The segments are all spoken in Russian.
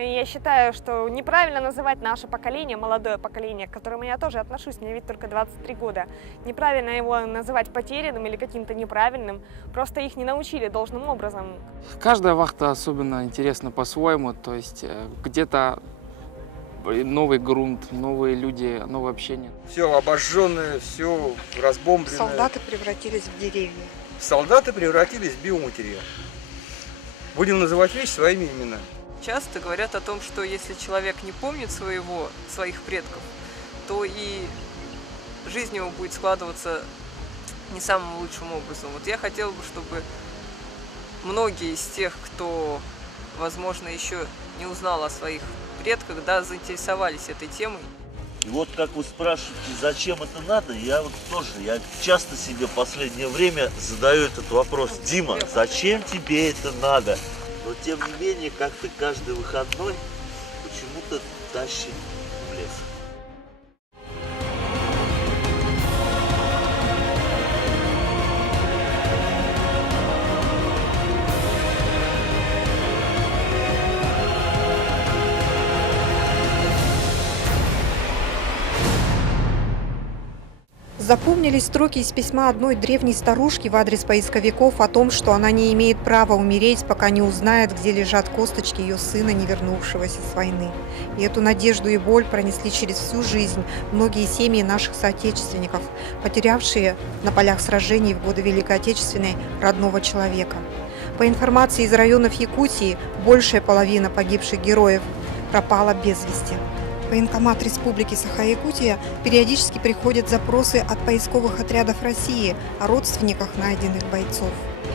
Я считаю, что неправильно называть наше поколение, молодое поколение, к которому я тоже отношусь, мне ведь только 23 года. Неправильно его называть потерянным или каким-то неправильным, просто их не научили должным образом. Каждая вахта особенно интересна по-своему, то есть где-то новый грунт, новые люди, новое общение. Все обожженное, все разбомбленное. Солдаты превратились в деревья. Солдаты превратились в биоматериал. Будем называть вещи своими именами. Часто говорят о том, что если человек не помнит своих предков, то и жизнь его будет складываться не самым лучшим образом. Вот я хотела бы, чтобы многие из тех, кто, возможно, еще не узнал о своих предках, да, заинтересовались этой темой. И вот как вы спрашиваете, зачем это надо, я часто себе в последнее время задаю этот вопрос. Дима, зачем тебе это надо? Но тем не менее, как-то каждый выходной почему-то тащит в лес. Запомнились строки из письма одной древней старушки в адрес поисковиков о том, что она не имеет права умереть, пока не узнает, где лежат косточки ее сына, не вернувшегося с войны. И эту надежду и боль пронесли через всю жизнь многие семьи наших соотечественников, потерявшие на полях сражений в годы Великой Отечественной родного человека. По информации из районов Якутии, большая половина погибших героев пропала без вести. В военкомат Республики Саха-Якутия периодически приходят запросы от поисковых отрядов России о родственниках найденных бойцов.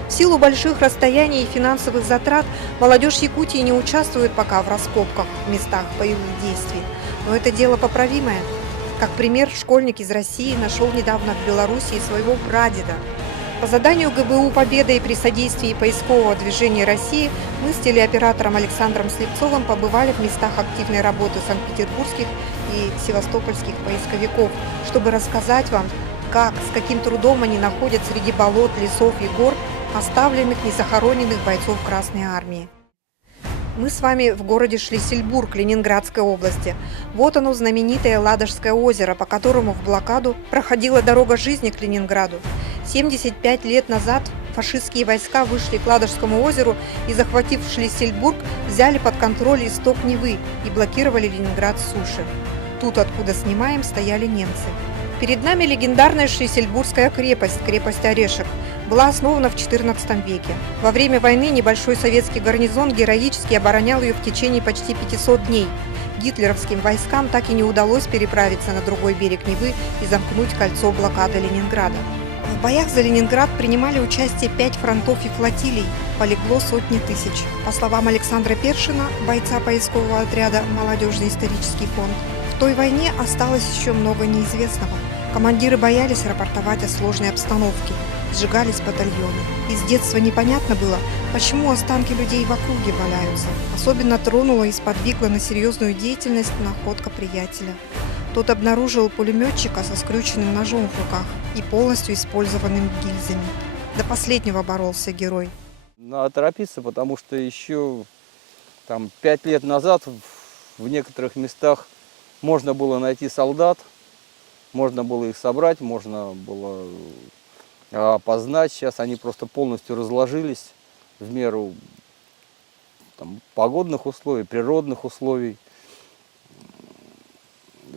В силу больших расстояний и финансовых затрат молодежь Якутии не участвует пока в раскопках в местах боевых действий. Но это дело поправимое. Как пример, школьник из России нашел недавно в Белоруссии своего прадеда. По заданию ГБУ «Победа» и при содействии поискового движения России мы с телеоператором Александром Слепцовым побывали в местах активной работы санкт-петербургских и севастопольских поисковиков, чтобы рассказать вам, с каким трудом они находят среди болот, лесов и гор оставленных незахороненных бойцов Красной Армии. Мы с вами в городе Шлиссельбург Ленинградской области. Вот оно, знаменитое Ладожское озеро, по которому в блокаду проходила дорога жизни к Ленинграду. 75 лет назад фашистские войска вышли к Ладожскому озеру и, захватив Шлиссельбург, взяли под контроль исток Невы и блокировали Ленинград с суши. Тут, откуда снимаем, стояли немцы. Перед нами легендарная Шлиссельбургская крепость, крепость Орешек, была основана в XIV веке. Во время войны небольшой советский гарнизон героически оборонял ее в течение почти 500 дней. Гитлеровским войскам так и не удалось переправиться на другой берег Невы и замкнуть кольцо блокады Ленинграда. В боях за Ленинград принимали участие 5 фронтов и флотилий, полегло сотни тысяч. По словам Александра Першина, бойца поискового отряда «Молодежный исторический фонд», в той войне осталось еще много неизвестного. Командиры боялись рапортовать о сложной обстановке, сжигались батальоны. И с детства непонятно было, почему останки людей в округе валяются. Особенно тронула и сподвигла на серьезную деятельность находка приятеля. Тот обнаружил пулеметчика со скрюченным ножом в руках и полностью использованным гильзами. До последнего боролся герой. Надо торопиться, потому что еще 5 лет назад в некоторых местах можно было найти солдат, можно было их собрать, можно было опознать. Сейчас они просто полностью разложились в меру погодных условий, природных условий,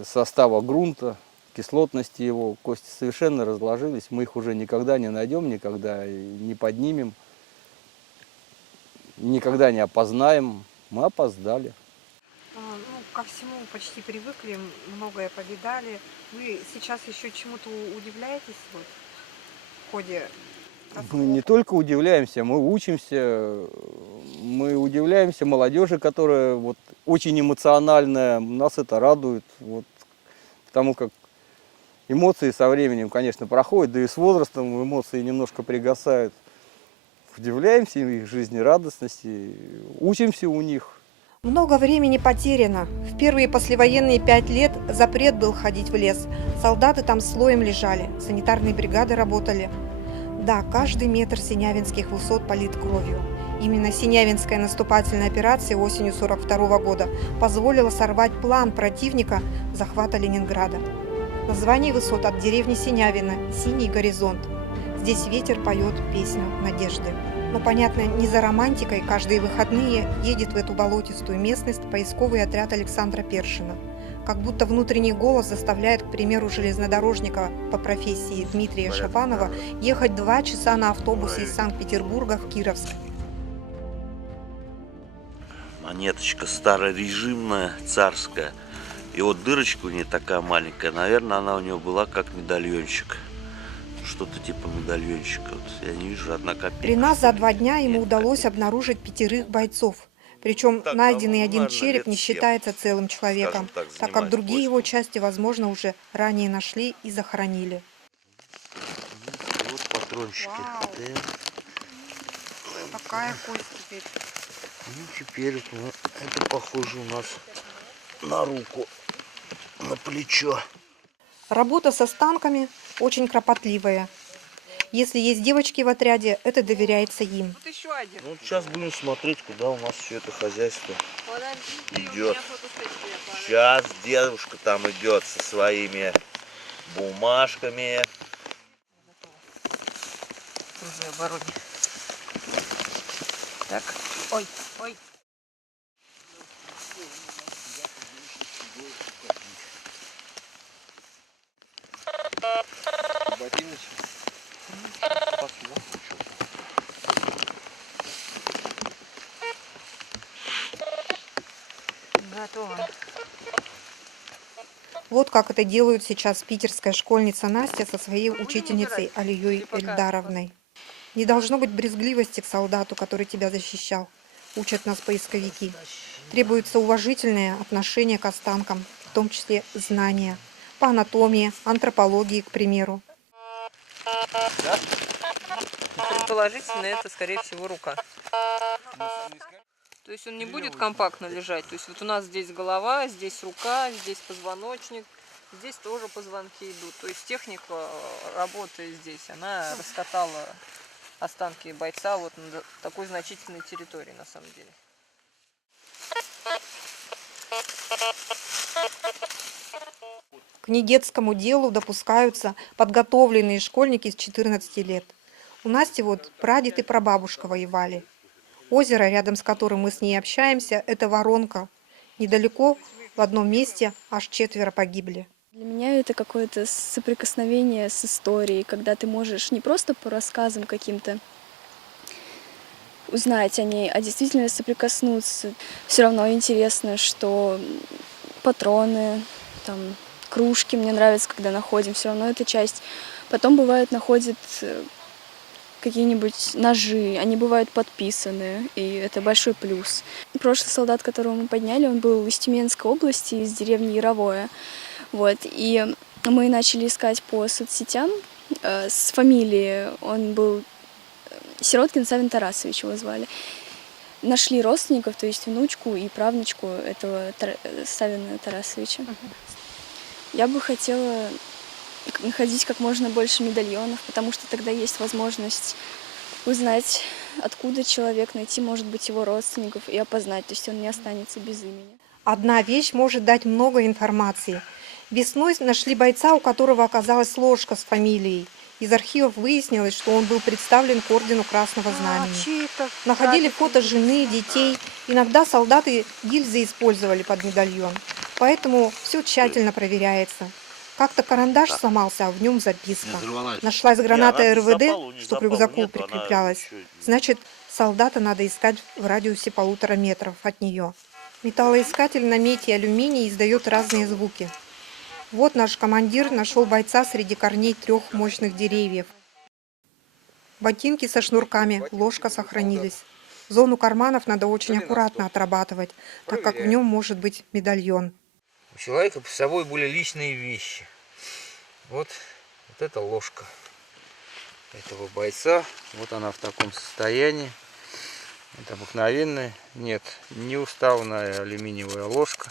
состава грунта, кислотности его. Кости совершенно разложились. Мы их уже никогда не найдем, никогда не поднимем, никогда не опознаем. Мы опоздали. Ко всему почти привыкли, многое повидали. Вы сейчас еще чему-то удивляетесь в ходе раскопок? Мы не только удивляемся, мы учимся. Мы удивляемся молодежи, которая очень эмоциональная. Нас это радует. Потому как эмоции со временем, конечно, проходят, да и с возрастом эмоции немножко пригасают. Удивляемся их жизнерадостности, учимся у них. Много времени потеряно. В первые послевоенные 5 лет запрет был ходить в лес. Солдаты там слоем лежали, санитарные бригады работали. Да, каждый метр синявинских высот полит кровью. Именно Синявинская наступательная операция осенью 1942 года позволила сорвать план противника захвата Ленинграда. Название высот от деревни Синявино «Синий горизонт». Здесь ветер поет песню надежды. Но, понятно, не за романтикой каждые выходные едет в эту болотистую местность поисковый отряд Александра Першина. Как будто внутренний голос заставляет, к примеру, железнодорожника по профессии Дмитрия Шапанова ехать 2 часа на автобусе из Санкт-Петербурга в Кировск. Монеточка старорежимная, царская. И вот дырочка у нее такая маленькая. Наверное, она у нее была как медальончик. Что-то типа медальончика. Вот я не вижу, одна копейка. При нас за 2 дня ему удалось обнаружить 5 бойцов. Причем Так, найденный один наверное, череп лет не 7, считается целым человеком, так, так как занимаюсь другие его поиском. части, возможно, уже ранее нашли и захоронили. Вот патрончики. Вау. Какая кость теперь? Ну, теперь вот, это похоже у нас на руку, на плечо. Работа с останками очень кропотливая. Если есть девочки в отряде, это доверяется им. Вот еще один. Ну, сейчас будем смотреть, куда у нас все это хозяйство идет. Сейчас дедушка там идет со своими бумажками. Уже обороне. Так. Ой, ой. Готово. Вот как это делают сейчас питерская школьница Настя со своей учительницей Алией Эльдаровной. Не должно быть брезгливости к солдату, который тебя защищал, учат нас поисковики. Требуется уважительное отношение к останкам, в том числе знания по анатомии, антропологии, к примеру. Предположительно, это, скорее всего, рука. То есть он не будет компактно лежать. То есть вот у нас здесь голова, здесь рука, здесь позвоночник, здесь тоже позвонки идут. То есть техника работы здесь, она раскатала останки бойца вот на такой значительной территории, на самом деле. К недетскому делу допускаются подготовленные школьники с 14 лет. У Насти вот прадед и прабабушка воевали. Озеро, рядом с которым мы с ней общаемся, это Воронка. Недалеко, в одном месте, аж 4 погибли. Для меня это какое-то соприкосновение с историей, когда ты можешь не просто по рассказам каким-то узнать о ней, а действительно соприкоснуться. Все равно интересно, что патроны, там, кружки мне нравится, когда находим, все равно это часть. Потом бывает находят какие-нибудь ножи, они бывают подписаны, и это большой плюс. Прошлый солдат, которого мы подняли, он был из Тюменской области, из деревни Яровое. Вот, и мы начали искать по соцсетям с фамилией. Он был Сироткин Савин Тарасович, его звали. Нашли родственников, то есть внучку и правнучку этого Савина Тарасовича. Я бы хотела находить как можно больше медальонов, потому что тогда есть возможность узнать, откуда человек, найти, может быть, его родственников и опознать, то есть он не останется без имени. Одна вещь может дать много информации. Весной нашли бойца, у которого оказалась ложка с фамилией. Из архивов выяснилось, что он был представлен к ордену Красного Знамени. Находили фото жены, детей. Иногда солдаты гильзы использовали под медальон. Поэтому все тщательно проверяется. Как-то карандаш сломался, а в нем записка. Нашлась граната РВД, что к рюкзаку прикреплялась. Значит, солдата надо искать в радиусе 1,5 метров от нее. Металлоискатель на мете алюминий издает разные звуки. Вот наш командир нашел бойца среди корней 3 мощных деревьев. Ботинки со шнурками, ложка сохранились. Зону карманов надо очень аккуратно отрабатывать, так как в нем может быть медальон. У человека с собой были личные вещи. Вот эта ложка этого бойца. Вот она в таком состоянии. Это обыкновенная, нет, неуставная алюминиевая ложка.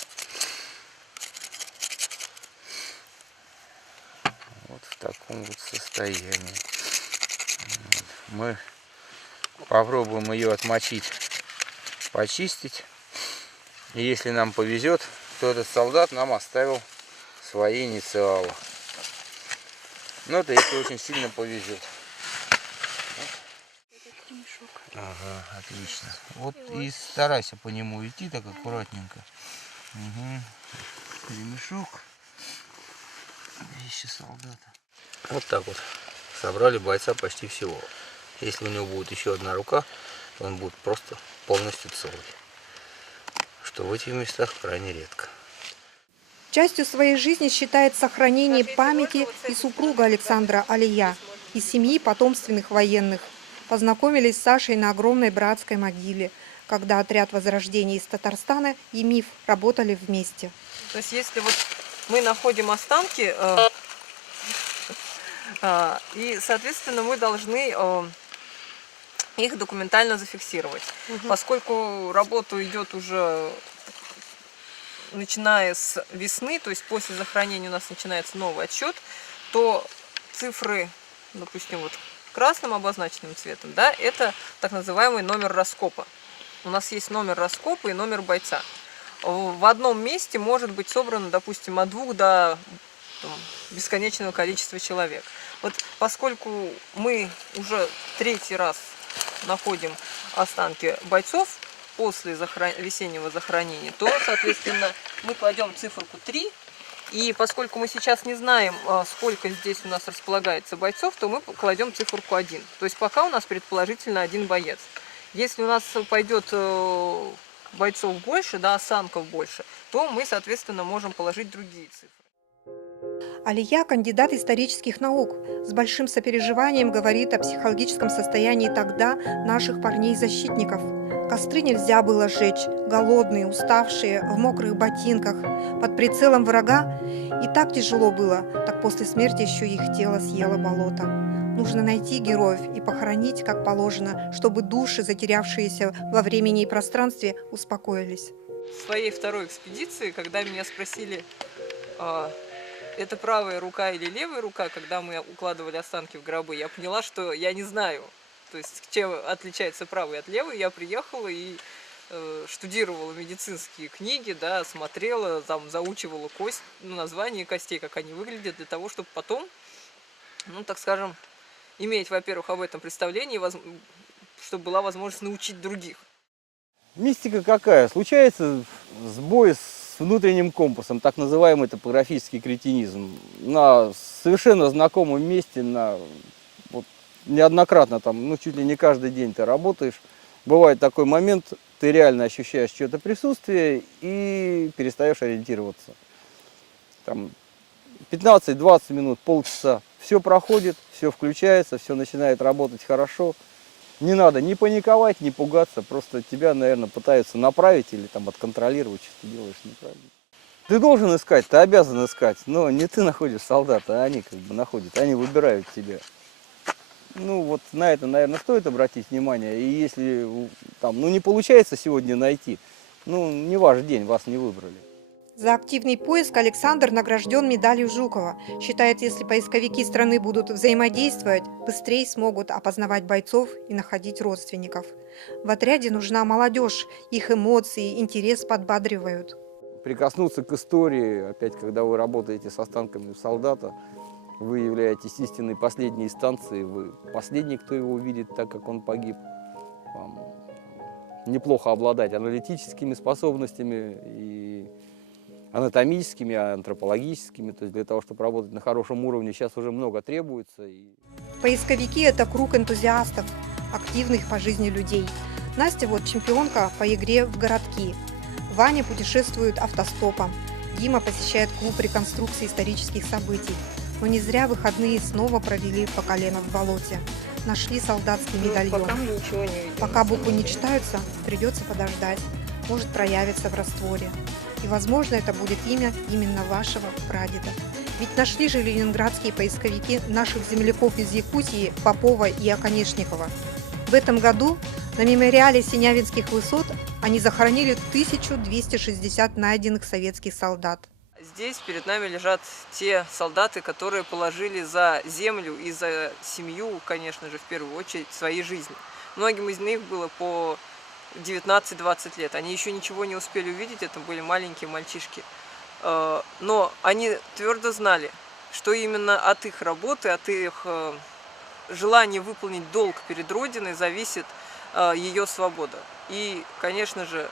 Вот в таком вот состоянии. Мы Попробуем ее отмочить, почистить. И если нам повезет, то этот солдат нам оставил свои инициалы. Но это если очень сильно повезет. Ага, отлично. Вот и старайся по нему идти так аккуратненько. Угу. Ремешок. Вещи солдата. Вот так вот. Собрали бойца почти всего. Если у него будет еще одна рука, то он будет просто полностью целый. Что в этих местах крайне редко. Частью своей жизни считает сохранение памяти и супруга Александра Алия из семьи потомственных военных. Познакомились с Сашей на огромной братской могиле, когда отряд Возрождения из Татарстана и МИФ работали вместе. То есть если вот мы находим останки, и, соответственно, мы должны их документально зафиксировать. Поскольку работа идет уже начиная с весны, то есть после захоронения у нас начинается новый отсчет, то цифры, допустим, вот красным обозначенным цветом, да, это так называемый номер раскопа. У нас есть номер раскопа и номер бойца. В одном месте может быть собрано, допустим, от 2 до бесконечного количества человек. Вот поскольку мы уже 3-й раз находим останки бойцов после весеннего захоронения, то, соответственно, мы кладем циферку 3. И поскольку мы сейчас не знаем, сколько здесь у нас располагается бойцов, то мы кладем циферку 1. То есть пока у нас предположительно 1 боец. Если у нас пойдет бойцов больше, да, осанков больше, то мы, соответственно, можем положить другие цифры. Алия – кандидат исторических наук. С большим сопереживанием говорит о психологическом состоянии тогда наших парней-защитников. Костры нельзя было сжечь, голодные, уставшие, в мокрых ботинках, под прицелом врага. И так тяжело было, так после смерти еще их тело съело болото. Нужно найти героев и похоронить, как положено, чтобы души, затерявшиеся во времени и пространстве, успокоились. В своей 2-й экспедиции, когда меня спросили, это правая рука или левая рука, когда мы укладывали останки в гробы, я поняла, что я не знаю. То есть, чем отличается правый от левой, я приехала и штудировала медицинские книги, да, смотрела, там, заучивала названия костей, как они выглядят, для того, чтобы потом, ну, так скажем, иметь, во-первых, об этом представление, чтобы была возможность научить других. Мистика какая? Случается сбой с внутренним компасом, так называемый топографический кретинизм. На совершенно знакомом месте, неоднократно, там, чуть ли не каждый день ты работаешь. Бывает такой момент, ты реально ощущаешь чье-то присутствие и перестаешь ориентироваться. Там 15-20 минут, полчаса, все проходит, все включается, все начинает работать хорошо. Не надо ни паниковать, ни пугаться, просто тебя, наверное, пытаются направить или там отконтролировать, что ты делаешь неправильно. Ты должен искать, ты обязан искать, но не ты находишь солдата, а они как бы находят, они выбирают тебя. Ну вот на это, наверное, стоит обратить внимание. И если там, не получается сегодня найти, не ваш день, вас не выбрали. За активный поиск Александр награжден медалью Жукова. Считает, если поисковики страны будут взаимодействовать, быстрее смогут опознавать бойцов и находить родственников. В отряде нужна молодежь, их эмоции, интерес подбадривают. Прикоснуться к истории, опять, когда вы работаете с останками солдата, вы являетесь истинной последней инстанцией, вы последний, кто его увидит, так как он погиб. Вам неплохо обладать аналитическими способностями и анатомическими, антропологическими. То есть для того, чтобы работать на хорошем уровне, сейчас уже много требуется. Поисковики – это круг энтузиастов, активных по жизни людей. Настя вот чемпионка по игре в городки. Ваня путешествует автостопом. Дима посещает клуб реконструкции исторических событий. Но не зря выходные снова провели по колено в болоте. Нашли солдатский медальон. Пока мы ничего не видим. Пока буквы не читаются, придется подождать. Может проявиться в растворе. И, возможно, это будет имя именно вашего прадеда. Ведь нашли же ленинградские поисковики наших земляков из Якутии Попова и Оконечникова. В этом году на мемориале Синявинских высот они захоронили 1260 найденных советских солдат. Здесь перед нами лежат те солдаты, которые положили за землю и за семью, конечно же, в первую очередь, свои жизни. Многим из них было по 19-20 лет. Они еще ничего не успели увидеть, это были маленькие мальчишки. Но они твердо знали, что именно от их работы, от их желания выполнить долг перед Родиной зависит ее свобода. И, конечно же,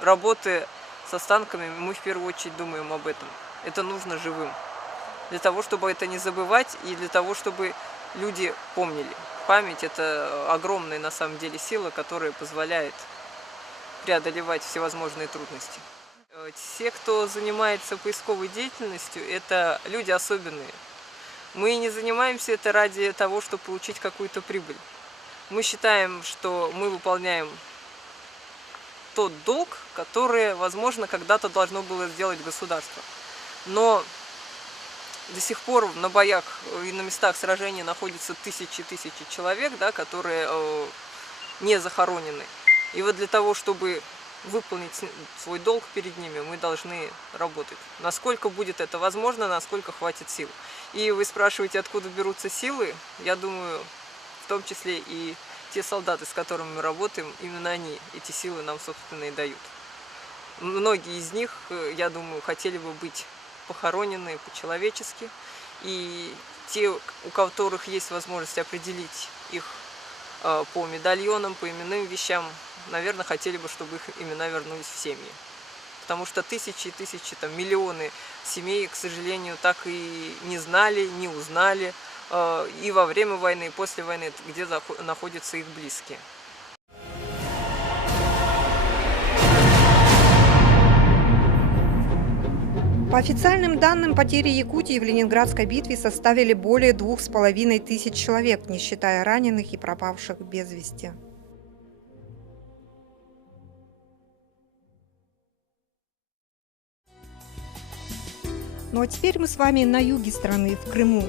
работы с останками мы в первую очередь думаем об этом. Это нужно живым. Для того, чтобы это не забывать и для того, чтобы люди помнили. Память – это огромная на самом деле сила, которая позволяет преодолевать всевозможные трудности. Те, кто занимается поисковой деятельностью, это люди особенные. Мы не занимаемся это ради того, чтобы получить какую-то прибыль. Мы считаем, что мы выполняем тот долг, который, возможно, когда-то должно было сделать государство. Но до сих пор на боях и на местах сражений находятся тысячи человек, да, которые не захоронены. И вот для того, чтобы выполнить свой долг перед ними, мы должны работать. Насколько будет это возможно, насколько хватит сил. И вы спрашиваете, откуда берутся силы, я думаю, в том числе и те солдаты, с которыми мы работаем, именно они эти силы нам, собственно, и дают. Многие из них, я думаю, хотели бы быть похоронены по-человечески. И те, у которых есть возможность определить их по медальонам, по именным вещам, наверное, хотели бы, чтобы их имена вернулись в семьи. Потому что тысячи и тысячи, там, миллионы семей, к сожалению, так и не знали, не узнали и во время войны, и после войны, где находятся их близкие. По официальным данным, потери Якутии в Ленинградской битве составили более 2500 человек, не считая раненых и пропавших без вести. Ну а теперь мы с вами на юге страны, в Крыму.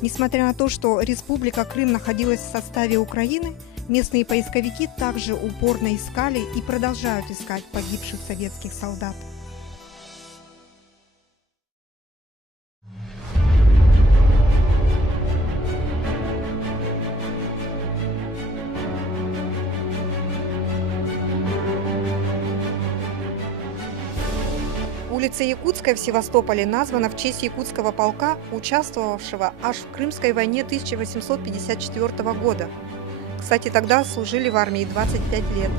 Несмотря на то, что Республика Крым находилась в составе Украины, местные поисковики также упорно искали и продолжают искать погибших советских солдат. Улица Якутская в Севастополе названа в честь якутского полка, участвовавшего аж в Крымской войне 1854 года. Кстати, тогда служили в армии 25 лет.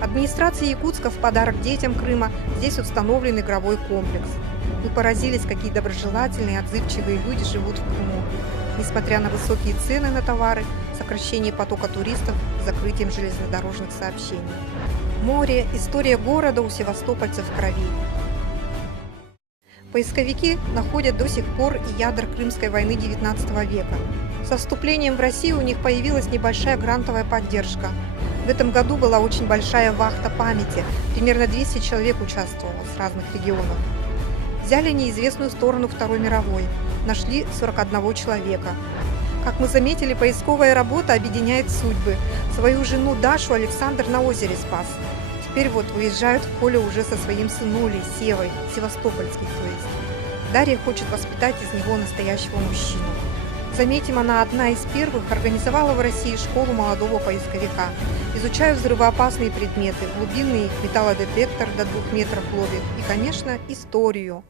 Администрации Якутска в подарок детям Крыма здесь установлен игровой комплекс. Вы поразились, какие доброжелательные, отзывчивые люди живут в Крыму. Несмотря на высокие цены на товары, сокращение потока туристов, закрытием железнодорожных сообщений. Море, история города у севастопольцев в крови. Поисковики находят до сих пор и ядра Крымской войны XIX века. Со вступлением в Россию у них появилась небольшая грантовая поддержка. В этом году была очень большая вахта памяти. Примерно 200 человек участвовало с разных регионов. Взяли неизвестную сторону Второй мировой. Нашли 41 человека. Как мы заметили, поисковая работа объединяет судьбы. Свою жену Дашу Александр на озере спас. Теперь вот уезжают в поле уже со своим сынулей, Севой, севастопольский, то есть. Дарья хочет воспитать из него настоящего мужчину. Заметим, она одна из первых организовала в России школу молодого поисковика. Изучают взрывоопасные предметы, глубинный металлодетектор до 2 метров ловит и, конечно, историю.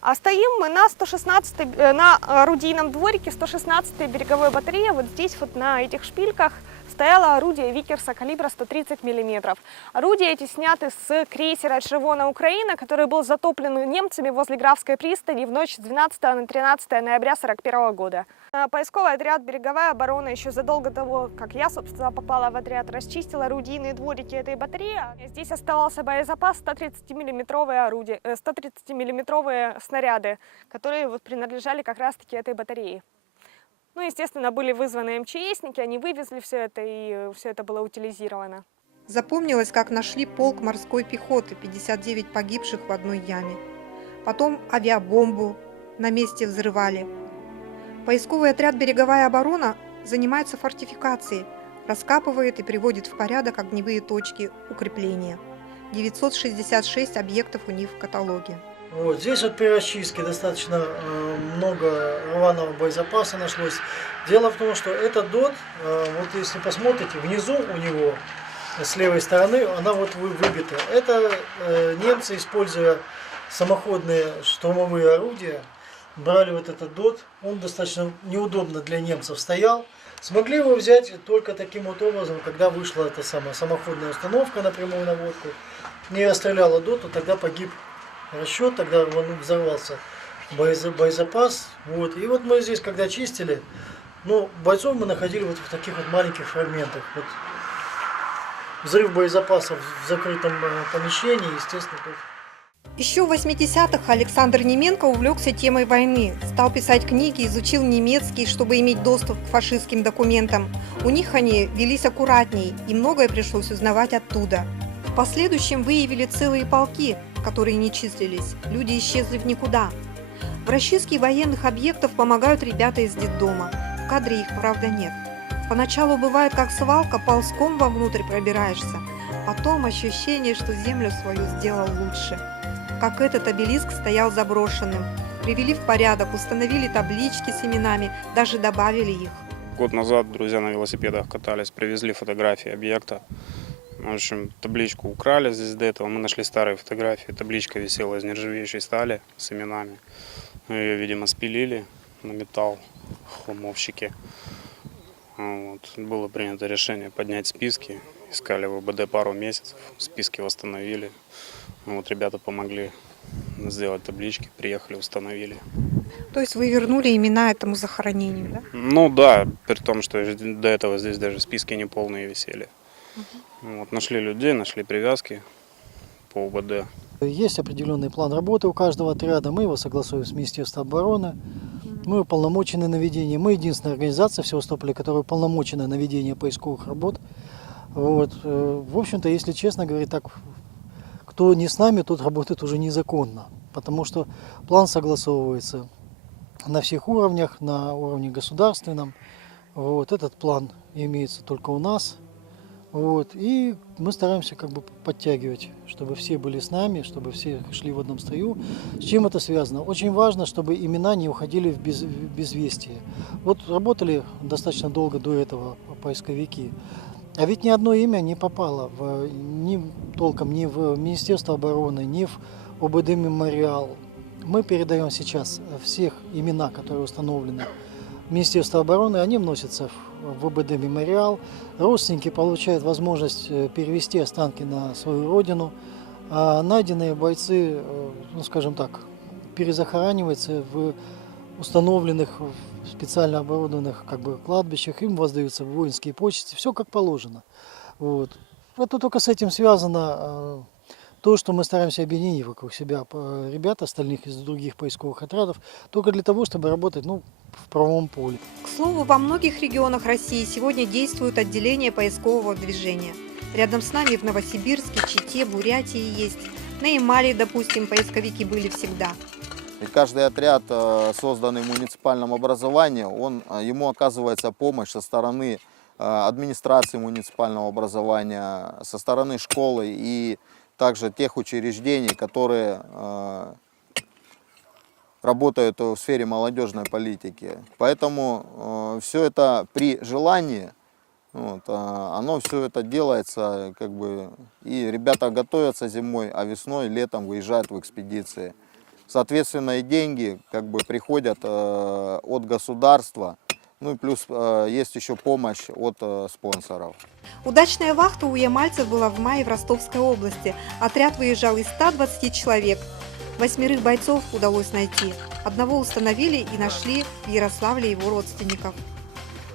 А стоим мы на орудийном дворике 116-й береговой батареи. Вот здесь вот на этих шпильках стояло орудие Викерса калибра 130 мм. Орудия эти сняты с крейсера «Червона Украина», который был затоплен немцами возле Графской пристани в ночь с 12 на 13 ноября 1941 года. Поисковый отряд «Береговая оборона» еще задолго до того, как я, собственно, попала в отряд, расчистил орудийные дворики этой батареи. Здесь оставался боезапас 130-миллиметровые орудия, 130-миллиметровые снаряды, которые вот принадлежали как раз-таки этой батарее. Ну, естественно, были вызваны МЧСники, они вывезли все это, и все это было утилизировано. Запомнилось, как нашли полк морской пехоты, 59 погибших в одной яме. Потом авиабомбу на месте взрывали. Поисковый отряд «Береговая оборона» занимается фортификацией, раскапывает и приводит в порядок огневые точки укрепления. 966 объектов у них в каталоге. Вот. Здесь вот при расчистке достаточно много рваного боезапаса нашлось. Дело в том, что этот ДОТ, вот если посмотрите, внизу у него, с левой стороны, она вот выбита. Это немцы, используя самоходные штурмовые орудия, брали вот этот ДОТ. Он достаточно неудобно для немцев стоял. Смогли его взять только таким вот образом, когда вышла эта самая самоходная установка на прямую наводку. Не расстреляла ДОТ, то тогда погиб расчет, тогда он взорвался боезапас. Вот. И вот мы здесь, когда чистили, ну, бойцов мы находили вот в таких вот маленьких фрагментах. Вот. Взрыв боезапаса в закрытом помещении, естественно, тут. Еще в 80-х Александр Неменко увлекся темой войны, стал писать книги, изучил немецкий, чтобы иметь доступ к фашистским документам. У них они велись аккуратней, и многое пришлось узнавать оттуда. В последующем выявили целые полки, которые не числились, люди исчезли в никуда. В расчистке военных объектов помогают ребята из детдома, в кадре их, правда, нет. Поначалу бывает как свалка, ползком вовнутрь пробираешься, потом ощущение, что землю свою сделал лучше. Как этот обелиск стоял заброшенным. Привели в порядок, установили таблички с именами, даже добавили их. Год назад друзья на велосипедах катались, привезли фотографии объекта. В общем, табличку украли здесь до этого. Мы нашли старые фотографии. Табличка висела из нержавеющей стали с именами. Ее, видимо, спилили на металл хламовщики. Вот. Было принято решение поднять списки. Искали в УБД пару месяцев, списки восстановили. Вот ребята помогли сделать таблички, приехали, установили. То есть вы вернули имена этому захоронению, да? Ну да, при том, что до этого здесь даже списки неполные висели. Вот, нашли людей, нашли привязки по УБД. Есть определенный план работы у каждого отряда, мы его согласуем с Министерством обороны. Мы уполномочены на ведение, мы единственная организация в Севастополе, которая уполномочена на ведение поисковых работ. Вот. В общем-то, если честно говорить, так, кто не с нами, тот работает уже незаконно, потому что план согласовывается на всех уровнях, на уровне государственном. Вот. Этот план имеется только у нас. Вот. И мы стараемся как бы подтягивать, чтобы все были с нами, чтобы все шли в одном строю. С чем это связано? Очень важно, чтобы имена не уходили в безвестие. Вот работали достаточно долго до этого поисковики. А ведь ни одно имя не попало толком ни в Министерство обороны, ни в ОБД «Мемориал». Мы передаем сейчас всех имена, которые установлены в Министерство обороны, они вносятся в ОБД «Мемориал». Родственники получают возможность перевести останки на свою родину. А найденные бойцы, ну скажем так, перезахораниваются в установленных, специально оборудованных как бы кладбищах, им воздаются воинские почести, все как положено. Вот. Это только с этим связано то, что мы стараемся объединить вокруг себя ребят остальных из других поисковых отрядов, только для того, чтобы работать в правовом поле. К слову, во многих регионах России сегодня действуют отделения поискового движения. Рядом с нами в Новосибирске, Чите, Бурятии есть. На Ямале, допустим, поисковики были всегда. И каждый отряд, созданный в муниципальном образовании, ему оказывается помощь со стороны администрации муниципального образования, со стороны школы и также тех учреждений, которые работают в сфере молодежной политики. Поэтому все это при желании, оно все это делается, как бы, и ребята готовятся зимой, а весной, летом выезжают в экспедиции. Соответственно, и деньги как бы приходят от государства, ну и плюс есть еще помощь от спонсоров. Удачная вахта у ямальцев была в мае в Ростовской области. Отряд выезжал из 120 человек. 8 бойцов удалось найти. Одного установили и нашли в Ярославле его родственников.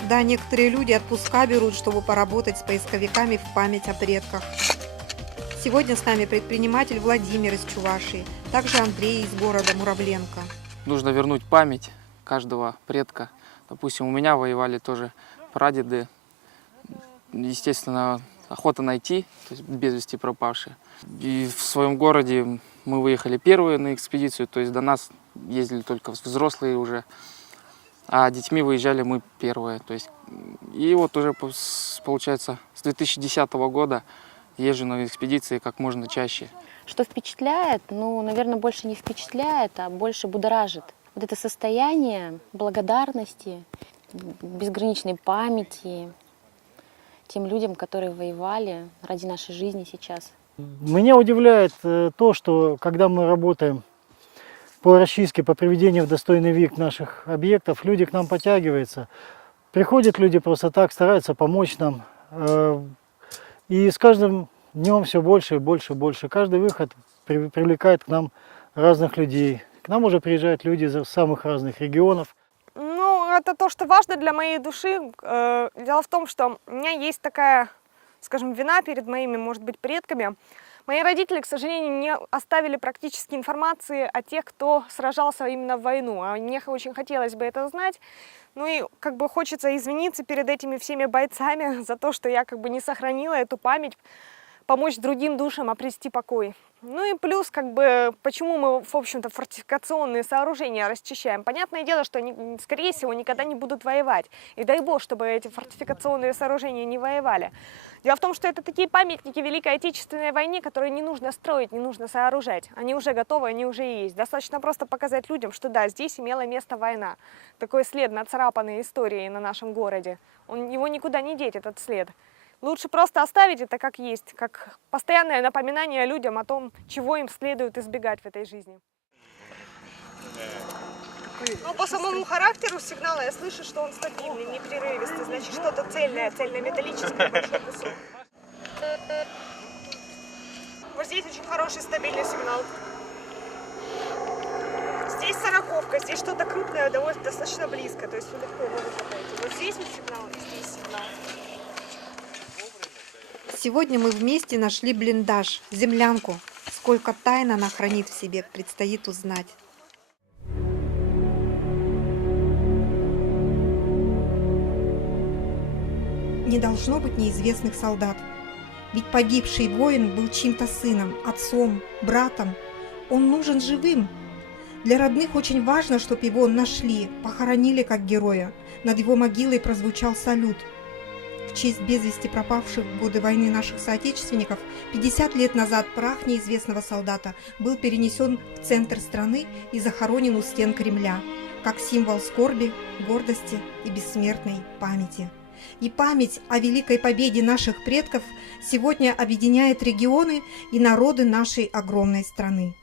Да, некоторые люди отпуска берут, чтобы поработать с поисковиками в память о предках. Сегодня с нами предприниматель Владимир из Чувашии, также Андрей из города Муравленко. Нужно вернуть память каждого предка. Допустим, у меня воевали тоже прадеды. Естественно, охота найти, то есть без вести пропавшие. И в своем городе мы выехали первые на экспедицию, то есть до нас ездили только взрослые уже, а детьми выезжали мы первые. То есть, и вот уже, получается, с 2010 года езжу на экспедиции как можно чаще. Что впечатляет? Ну, наверное, больше не впечатляет, а больше будоражит. Вот это состояние благодарности, безграничной памяти тем людям, которые воевали ради нашей жизни сейчас. Меня удивляет то, что когда мы работаем по расчистке, по приведению в достойный вид наших объектов, люди к нам подтягиваются. Приходят люди просто так, стараются помочь нам. И с каждым днем все больше и больше и больше. Каждый выход привлекает к нам разных людей. К нам уже приезжают люди из самых разных регионов. Ну, это то, что важно для моей души. Дело в том, что у меня есть такая, скажем, вина перед моими, может быть, предками. Мои родители, к сожалению, не оставили практически информации о тех, кто сражался именно в войну. А мне очень хотелось бы это знать. Ну и как бы хочется извиниться перед этими всеми бойцами за то, что я как бы не сохранила эту память, помочь другим душам обрести покой. Ну и плюс, как бы, почему мы, в общем-то, фортификационные сооружения расчищаем. Понятное дело, что они, скорее всего, никогда не будут воевать. И дай бог, чтобы эти фортификационные сооружения не воевали. Дело в том, что это такие памятники Великой Отечественной войне, которые не нужно строить, не нужно сооружать. Они уже готовы, они уже есть. Достаточно просто показать людям, что да, здесь имела место война. Такой след, нацарапанный историей на нашем городе. Его никуда не деть, этот след. Лучше просто оставить это как есть, как постоянное напоминание людям о том, чего им следует избегать в этой жизни. Ну, по самому характеру сигнала я слышу, что он стабильный, непрерывистый, значит что-то цельное, цельнометаллическое, большой кусок. Вот здесь очень хороший стабильный сигнал. Здесь 40-ка, здесь что-то крупное, достаточно близко, то есть вы легко его выхватываете. Вот здесь вот сигнал и здесь сигнал. Сегодня мы вместе нашли блиндаж, землянку. Сколько тайн она хранит в себе, предстоит узнать. Не должно быть неизвестных солдат. Ведь погибший воин был чьим-то сыном, отцом, братом. Он нужен живым. Для родных очень важно, чтобы его нашли, похоронили как героя. Над его могилой прозвучал салют. В честь без вести пропавших в годы войны наших соотечественников 50 лет назад прах неизвестного солдата был перенесен в центр страны и захоронен у стен Кремля, как символ скорби, гордости и бессмертной памяти. И память о великой победе наших предков сегодня объединяет регионы и народы нашей огромной страны.